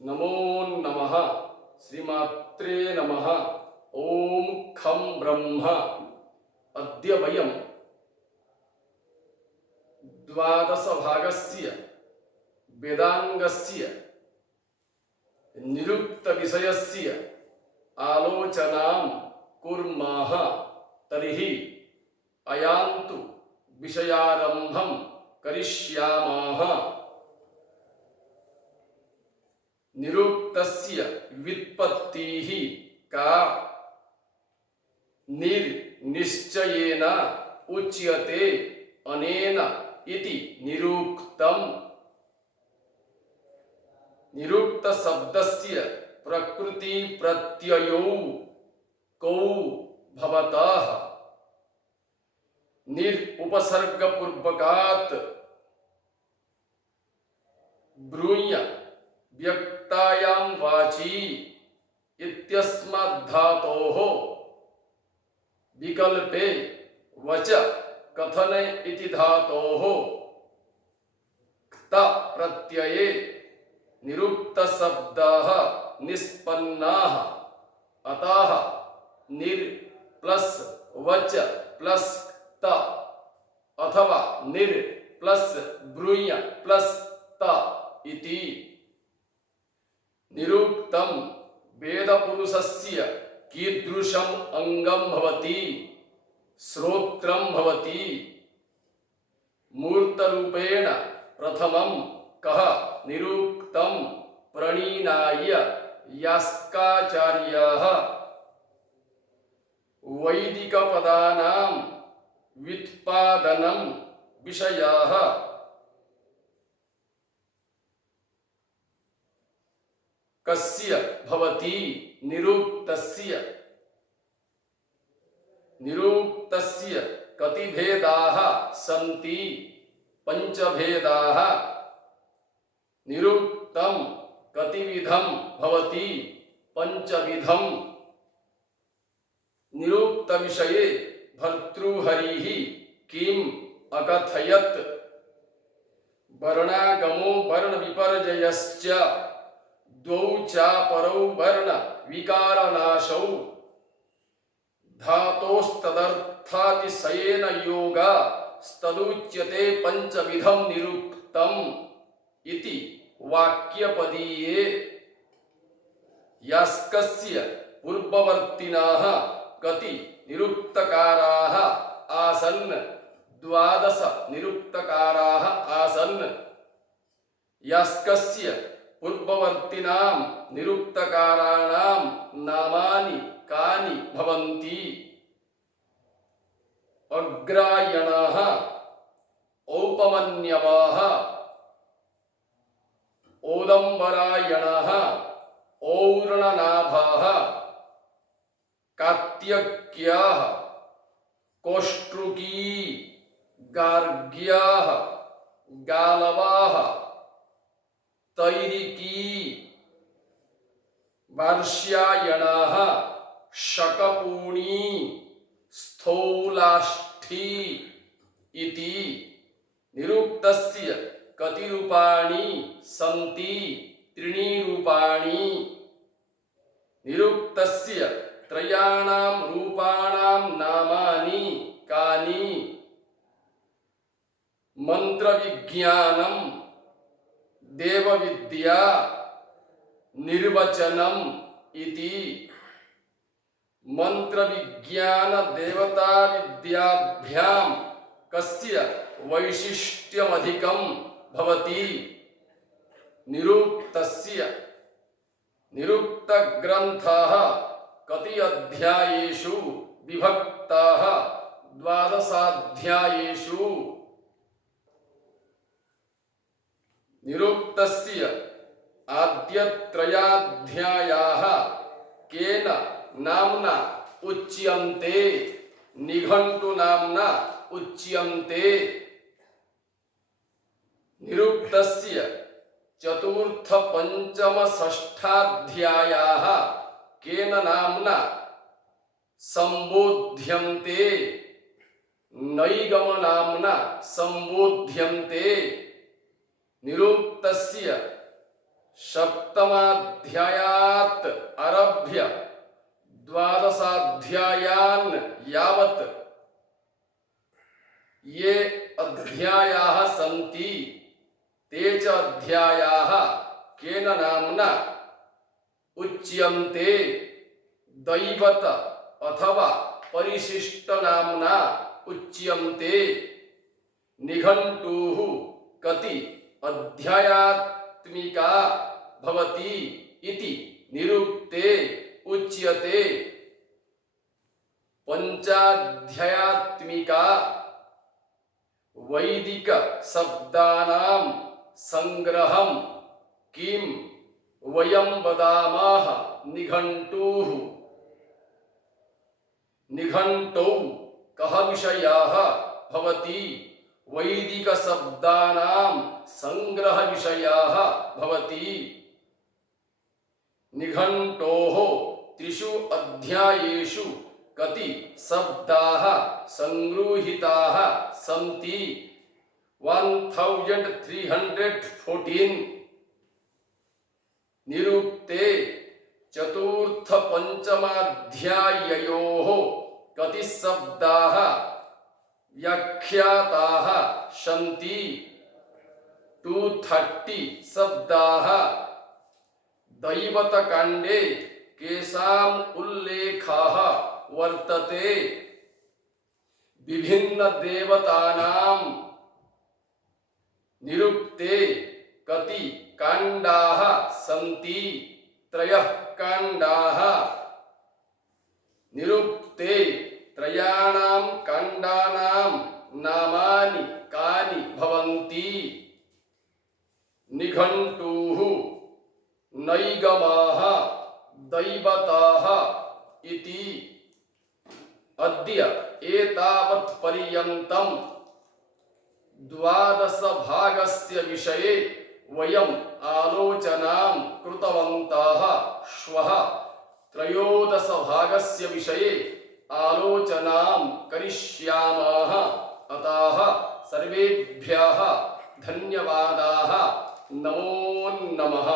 नमो नमः श्रीमात्रे नमः। ओम खं ब्रह्म अद्य वयं द्वादश भागस्य वेदांगस्य निरुक्त विषयस्य आलोचनां कुर्मः। तर्हि अयान्तु विषयारम्भं करिष्यामः। निरुक्तस्य व्युत्पत्तिः का निर्निश्चयेन उच्यते अनेन इति निरुक्तम्। निरुक्त शब्दस्य प्रकृति प्रत्ययो कौ भवतः उपसर्गपूर्वकात् ब्रूय व्यक्तायां वाची इत्यस्माद् धातोः विकल्पे वच कथने इति धातोः क्त प्रत्यये निरुक्त शब्दाः निष्पन्नाः। अतः निर प्लस वच प्लस क्त अथवा निर प्लस ब्रूय प्लस त इति। निरुक्तं वेदपुरुषस्य कीदृशम् अंगं भवति? श्रोत्रं भवति। मूर्तरूपेण प्रथमं कः निरुक्तं प्रणीनाय यास्काचार्यः। वैदिकपदानां व्युत्पादनं विषयः कस्य भवति? निरुक्तस्य। निरुक्तस्य कति भेदाः सन्ति? पंचभेदाः। निरुक्तं कतिविधं भवति? पंचविधं। निरुक्त विषये भर्तृहरिः किम् अकथयत्? वर्णागमो वर्ण विपर्जयश्च द्वौ चापरौ वर्ण विकारनाशौ धातोस्तदर्थातिशयेन योगा स्तदुच्यते पंचविधं निरुक्तम् इति वाक्यपदीये। यास्कस्य पूर्ववर्तिनः कति निरुक्तकाराः आसन्? 12 निरुक्तकाराः आसन्। यास्कस्य पूर्ववर्तिनां निरुक्तकाराणां नामानि कानि भवन्ति? अग्रायणाः, औपमन्यवाः, औदंबरायणाः, और्णनाभाः, कात्यक्याः, कोष्ट्रुकी, गार्ग्याः, गालवाः, तैरिकी, वार्ष्यायणाः, शकपूणी, स्थौलाष्ठी इति। निरुक्तस्य कति रूपाणि सन्ति? 3 रूपाणि। निरुक्तस्य त्रयाणां रूपाणां नामानि कानि? मंत्रविज्ञानं, देवविद्या, निर्वचनम् इति। मंत्रविज्ञान देवता विद्याभ्यां कस्य वैशिष्ट्यमधिकं भवति? निरुक्तस्य। निरुक्तग्रन्थाः कति अध्यायेषु विभक्ताः? 12 अध्यायेषु। निरुक्तस्य आद्यत्रयाध्यायाः केन नाम्ना उच्यन्ते? निघण्टु नाम्ना उच्यन्ते। निरुक्तस्य चतुर्थ पंचम षष्ठाध्यायाः केन नाम्ना संबोध्यन्ते? नैगम नाम्ना संबोध्यन्ते। निरुक्तस्य सप्तमाध्यायात् आरभ्य द्वादशाध्यायान् यावत् ये अध्यायाः सन्ति ते च अध्यायाः केन नाम्ना उच्यन्ते दैवत अथवा परिशिष्ट नाम्ना उच्यन्ते निघण्टुः कति अध्यायात्मिका भवति इति निरुक्ते उच्यते पंचाध्यायात्मिका वैदिक शब्दानां संग्रहं किं वयं वदामः निघण्टुः निघण्टौ कः विषयः भवति वैदिक शब्दानां संग्रह विषयः भवति निघण्टोः त्रिषु अध्यायेषु कति शब्दाः संगृहीताः सन्ति 1314 निरुक्ते चतुर्थ पंचमाध्याययोः कति शब्दाः व्याख्याताः सन्ति 230 शब्दाः दैवतकाण्डे केषाम् उल्लेखः वर्तते विभिन्न देवतानां निरुक्ते कति काण्डाः सन्ति 3 काण्डाः निरुक्ते त्रयाणां काण्डानां नामानि कानि भवन्ति निघण्टुः नैगमाः दैवताः इति अद्य एतावत् पर्यन्तं 12 भागस्य विषये वयम् आलोचनां कृतवन्तः श्वः 13 भागस्य विषये आलोचनां करिष्यामः अतः सर्वेभ्यः धन्यवादाः नमो नमः।